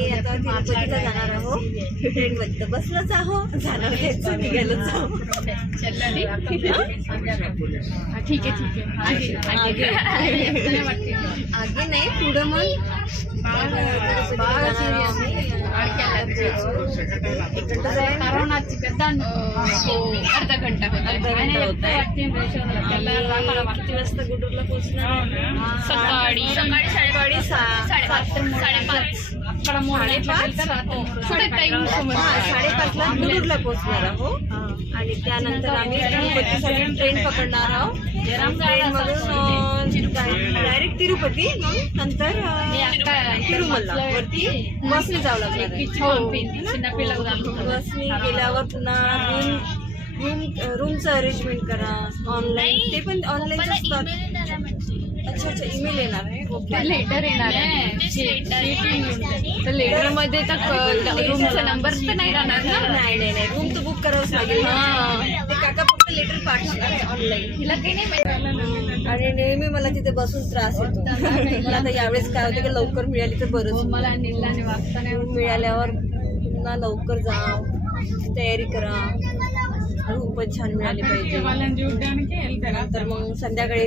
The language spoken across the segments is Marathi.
आम्ही आता तिरुपतीला जाणार आहोत. ट्रेन मध्ये बसलोच आहो, जाणार निघालोच आहो. ठीक आहे आगे नाही पुढं मग अर्धा घंटा किती वाजता गुडूरला पोहोचणार? सकाळी 5:30ला गुडूरला पोहोचणार आहोत. आणि त्यानंतर आम्ही तिरुपतीसाठी ट्रेन पकडणार आहोत. ट्रेन मधून डायरेक्ट तिरुपती, मग नंतर तिरुमला वरती बसने जावं लागणार आहे. बसने गेल्यावर पुन्हा रूमचं अरेंजमेंट करा ऑनलाईन. ते पण ऑनलाईन असतात. अच्छा ईमेल येणार आहे. ओके, लेटर येणार आहे. तर लेटर मध्ये तर रूमचा नंबर तर नाही राहणार ना. नाही रूम तर बुक करावंच लागेल. ते काका फक्त लेटर पाठवणार ऑनलाईन. तिला काही नाही. आणि नेहमी मला तिथे बसून त्रास येतो. मला आता यावेळेस काय होतं की लवकर मिळाली तर बरंच. मला निल्लाने वागता नाही. मिळाल्यावर पुन्हा लवकर जा, तयारी करा. रूम पण छान मिळाली पाहिजे. नंतर मग संध्याकाळी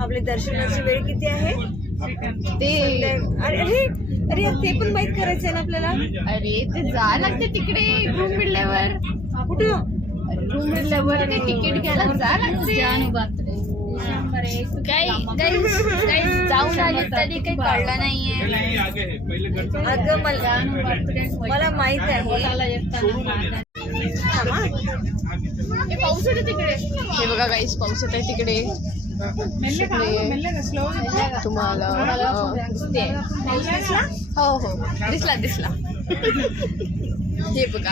आपले दर्शनाची वेळ किती आहे ते अरे ते पण माहित करायचं आहे ना आपल्याला. अरे ते जा लागते तिकडे रूम मिळल्यावर. कुठं रूम मिळल्यावर ते तिकीट घ्यायला जा लागते. काही जाऊन आले तरी काही कळलं नाहीये. अगं मला माहित आहे. पाऊस येते तिकडे. हे बघा गाईस, पाऊस येत आहे तिकडे. तुम्हाला हो दिसला. हे बघा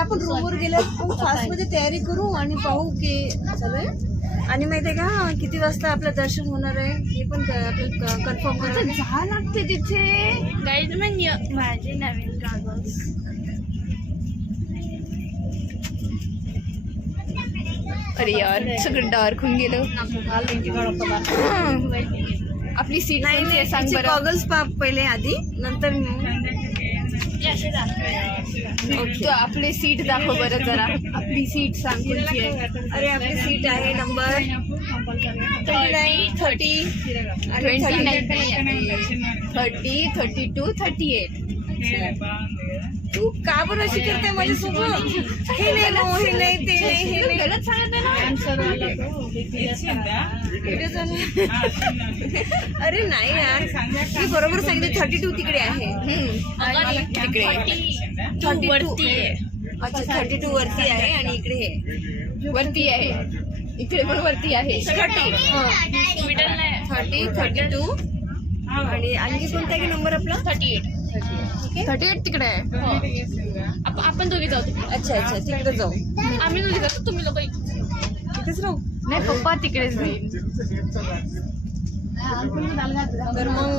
आपण रूमवर गेल्यावर फास्ट मध्ये तयारी करू आणि पाहू की चालेल. आणि माहिती आहे का किती वाजता आपलं दर्शन होणार आहे हे पण आपल्याला कन्फर्म करायला जा लागते तिथे. गाईज म्हणजे माझे नवीन कागद. अरे यार सगळं डार्क होऊन गेलं. आपली सीट नाही सांग बरं. गॉगल्स पहिले आधी, नंतर तू आपली सीट दाखव बरं जरा. आपली सीट सांग कोणती आहे. अरे आपली सीट आहे नंबर 29, 30, 30, 32, 38. तू का बरं अशी करते माझ्यासोबत? हे नाही ते नाही हे नाही. गलत सांगत अरे नाही यार, मी बरोबर सांगितलं. 32 तिकडे आहे आणि तिकडे 32. अच्छा 32 वरती आहे आणि इकडे हे वरती आहे. इकडे पण वरती आहे. 30, 32 आणि आणखी कोणता आहे नंबर आपला? 38 तिकडे आहे. आपण दोघी जाऊ. अच्छा तिकडे जाऊ. आम्ही दोघी जातो, तुम्ही लोक इथेच राहू. नाही पप्पा तिकडेच जाईल. तर मग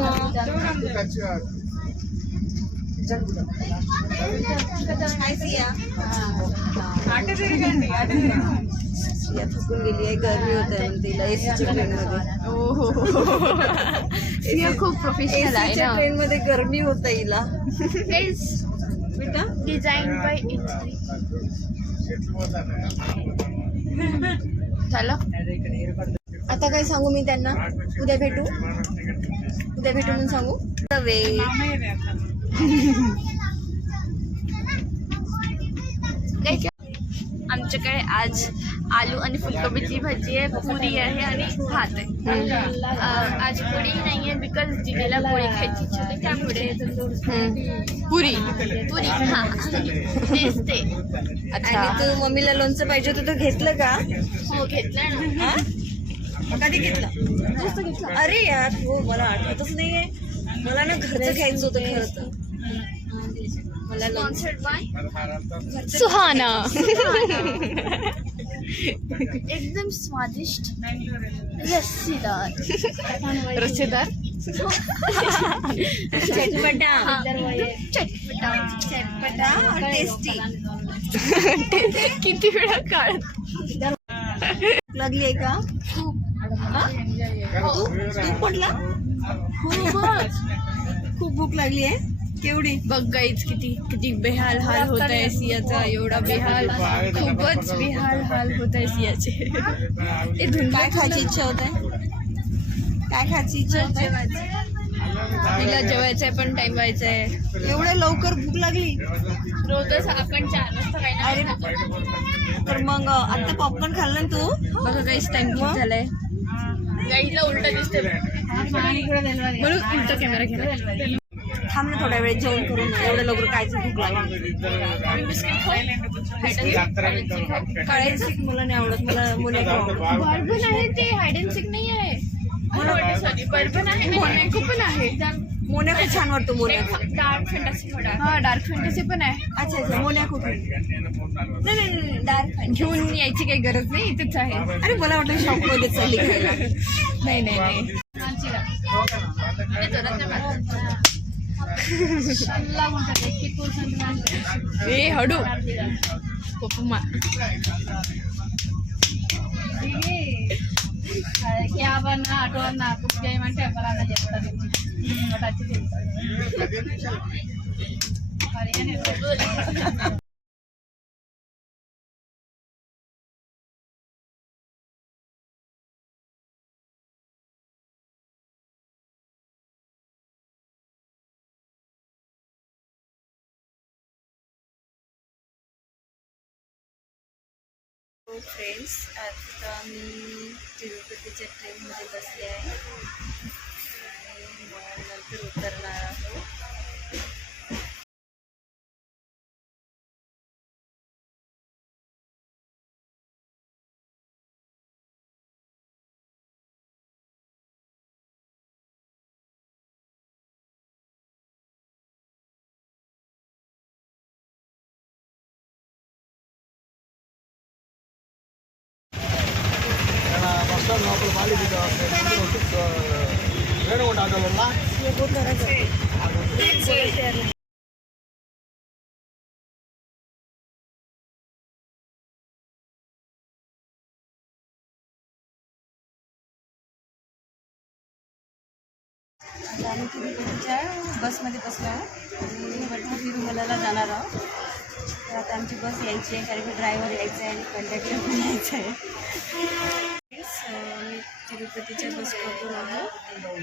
थकून गेली आहे. गरमी होत आहे तिला एसीच्या ट्रेन मध्ये. खूप प्रोफेशनल आहे ना. ट्रेन मध्ये गरमी होत हिला. बेटा डिझाईन बाय झालं. आता काय सांगू मी त्यांना? उद्या भेटू म्हणून सांगू. आमच्याकडे आज आलू आणि फुलकोबीची भाजी आहे, पुरी आहे आणि भात आहे. आज पोळी नाही आहे बिकॉज दिदीला पोळी खायची इच्छा होती त्यामुळे पुरी हा तेच ते. आणि तू मम्मीला लोणचं पाहिजे होतं तर घेतलं का? हो घेतलं ना. कधी घेतलं? अरे यार हो, मला आठवतच नाहीये. मला ना घरचं खायचं होतं खरं तर. मला स्पॉन्सर्ड बाय सुहाना. एकदम स्वादिष्ट रस्सीदार चटपटा और टेस्टी. किती वेळा काढ लागली आहे का? तू पडला खूप भूक लागली आहे. केवढी बघ गाईच किती किती बेहाल हाल होत आहे सियाचा. एवढा बेहाल, खूपच बेहाल हाल होत आहे सियाचे. काय खायची इच्छा होत आहे? काय खायची इच्छा होत आहे? तिला जेवायचंय पण टाइम व्हायचा आहे. एवढ्या लवकर भूक लागली? रोजच आपण 4 वाजता काही ना अरे तर मग आता पॉपकॉर्न खाल्लं ना तू? बघा काहीच टाइम किती झालाय. गाईला उलट दिसते म्हणून उलट कॅमेरा घेणार. थांब ना थोड्या वेळ जेवण करून. एवढ्या लवकर कायची भूक लागली? काळायचं मला नाही आवडत. मला मोनॅको आवडत. बर्बन आहे ते, हाईड अँड सीक नाही आहे. सॉरी बर्बन आहे, मोनॅको पण आहे. मोनॅको छान वाटतो. मोनॅको डार्क फॅन्टसी हा डार्क फॅन्टसी पण आहे. अच्छा अच्छा मोनॅको नाही डार्क घेऊन यायची काही गरज नाही, इथेच आहे. अरे मला वाटलं शॉप मध्ये चालली खायला. नाही नाही नाही ए हडू पप्पा फ्रेंड्स, आता मी तिरुपतीच्या ट्रेनमध्ये बसले आहे आणि नंतर उतरणार आहोत. आता आम्ही तिरुपतीच्या बसमध्ये बसलो आहोत आणि वरती तिरुमलाला जाणार आहोत. तर आता आमची बस यायची आहे, कारण की ड्रायव्हर यायचा आहे आणि कंडक्टर पण यायचं आहे. मी तिरुपतीच्या बस स्टॉपवर आहोत.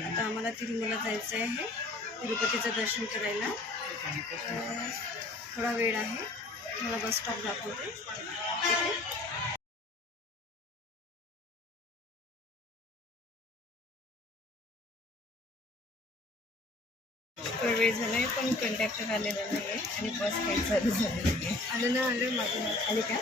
आता आम्हाला तिरुमला जायचं आहे तिरुपतीचं दर्शन करायला. थोडा वेळ आहे. मला बस स्टॉप दाखवते. वेळ झाला आहे पण कंडक्टर आलेला नाही आहे आणि बस काही चालू झाली नाही. आलं ना आलं मागून आले का?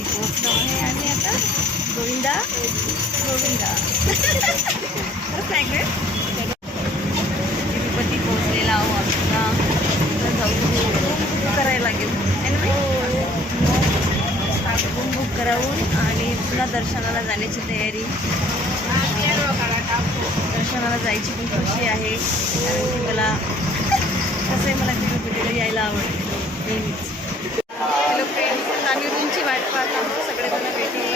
पोहोचलो आहे आणि आता गोविंदा गोविंदा तिरुपती पोहोचलेला आहोत. आता जाऊन करायला लागेल रूम बुक करावून आणि पुन्हा दर्शनाला जाण्याची तयारी. दर्शनाला जायची पण खुशी आहे, कारण की मला कसंही मला तिरुपतीला यायला आवडते नेहमीच. हॅलो फ्रेंड्स, आम्ही रूमची वाट पाहत आहोत. सगळेजण वेटिंग